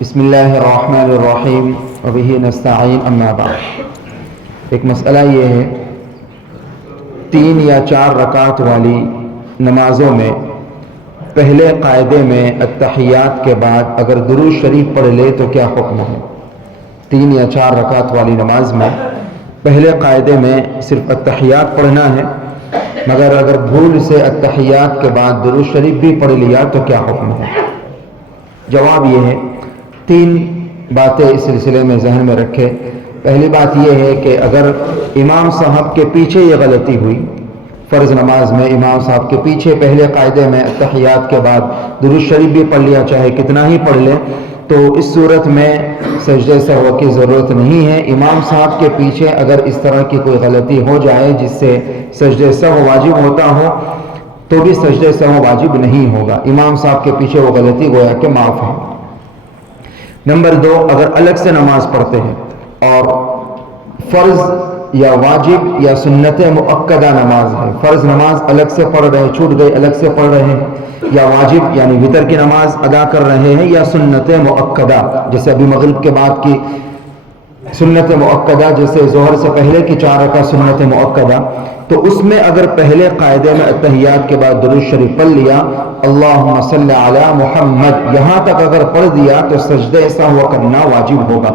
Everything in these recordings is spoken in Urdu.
بسم اللہ الرحمن الرحیم وبہ نستعین اما بعد۔ ایک مسئلہ یہ ہے، 3 یا 4 رکعت والی نمازوں میں پہلے قاعدے میں اتحیات کے بعد اگر درود شریف پڑھ لے تو کیا حکم ہے؟ 3 یا 4 رکعت والی نماز میں پہلے قاعدے میں صرف اتحیات پڑھنا ہے، مگر اگر بھول سے اتحیات کے بعد درود شریف بھی پڑھ لیا تو کیا حکم ہے؟ جواب یہ ہے، 3 باتیں اس سلسلے میں ذہن میں رکھے۔ پہلی بات یہ ہے کہ اگر امام صاحب کے پیچھے یہ غلطی ہوئی، فرض نماز میں امام صاحب کے پیچھے پہلے قاعدے میں اتحیات کے بعد درود شریف بھی پڑھ لیا، چاہے کتنا ہی پڑھ لے، تو اس صورت میں سجدہ سہو کی ضرورت نہیں ہے۔ امام صاحب کے پیچھے اگر اس طرح کی کوئی غلطی ہو جائے جس سے سجدہ سہو واجب ہوتا ہو تو بھی سجدہ سہو واجب نہیں ہوگا، امام صاحب کے پیچھے وہ غلطی گویا کہ معاف ہے۔ نمبر 2، اگر الگ سے نماز پڑھتے ہیں اور فرض یا واجب یا سنت مؤکدہ نماز ہے، فرض نماز الگ سے پڑھ رہے، چھوٹ گئی الگ سے پڑھ رہے ہیں، یا واجب یعنی وتر کی نماز ادا کر رہے ہیں، یا سنت مؤکدہ جیسے ابھی مغرب کے بعد کی سنت مؤکدہ، جیسے ظہر سے پہلے کی 4 رکعت سنت مؤکدہ، تو اس میں اگر پہلے قاعدے میں اتحیات کے بعد درود شریف پڑھ لیا، اللہم صلی علی محمد، یہاں تک اگر پڑھ دیا تو سجدہ سہو کرنا واجب ہوگا۔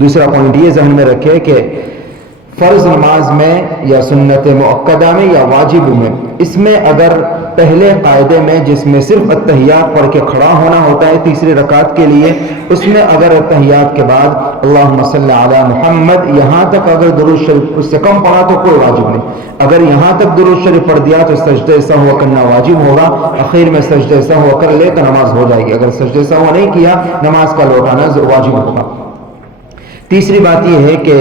دوسرا پوائنٹ یہ ذہن میں رکھے کہ فرض نماز میں یا سنت مؤکدہ میں یا واجب میں، اس میں اگر پہلے قاعدے میں جس میں صرف اتحیات پڑھ کے کھڑا ہونا ہوتا ہے تیسری رکعت کے لیے، اس میں اگر اتحیات کے بعد اللہم صلی علی محمد یہاں تک اگر درود شریف اس سے کم پڑھا تو کوئی واجب نہیں، اگر یہاں تک درود شریف پڑھ دیا تو سجدہ سہو کرنا واجب ہوگا، اخیر میں سجدہ سہو کر لے تو نماز ہو جائے گی، اگر سجدہ سہو نہیں کیا نماز کا لوٹانا واجب ہوگا۔ تیسری بات یہ ہے کہ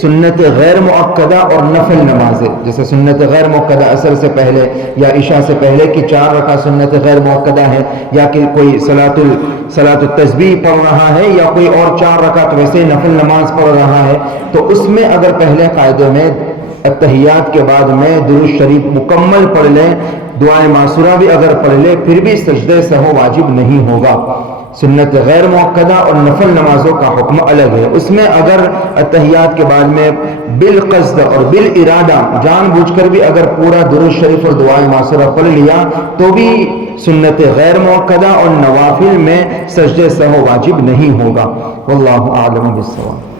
سنت غیر مؤکدہ اور نفل نمازیں، جیسے سنت غیر مؤکدہ عصر سے پہلے یا عشاء سے پہلے کی 4 رکعت سنت غیر مؤکدہ ہے، یا کہ کوئی صلاۃ التسبیح پڑھ رہا ہے، یا کوئی اور 4 رکعت ویسے نفل نماز پڑھ رہا ہے، تو اس میں اگر پہلے قاعدے میں اتحیات کے بعد میں درود شریف مکمل پڑھ لیں، دعائے معصورہ بھی اگر پڑھ لے، پھر بھی سجدہ سہو واجب نہیں ہوگا۔ سنت غیر مؤکدہ اور نفل نمازوں کا حکم الگ ہے، اس میں اگر اتحیات کے بعد میں بالقصد اور بالارادہ جان بوجھ کر بھی اگر پورا درود شریف اور دعائے معصورہ پڑھ لیا تو بھی سنت غیر مؤکدہ اور نوافل میں سجدہ سہو واجب نہیں ہوگا۔ واللہ اعلم بالصواب۔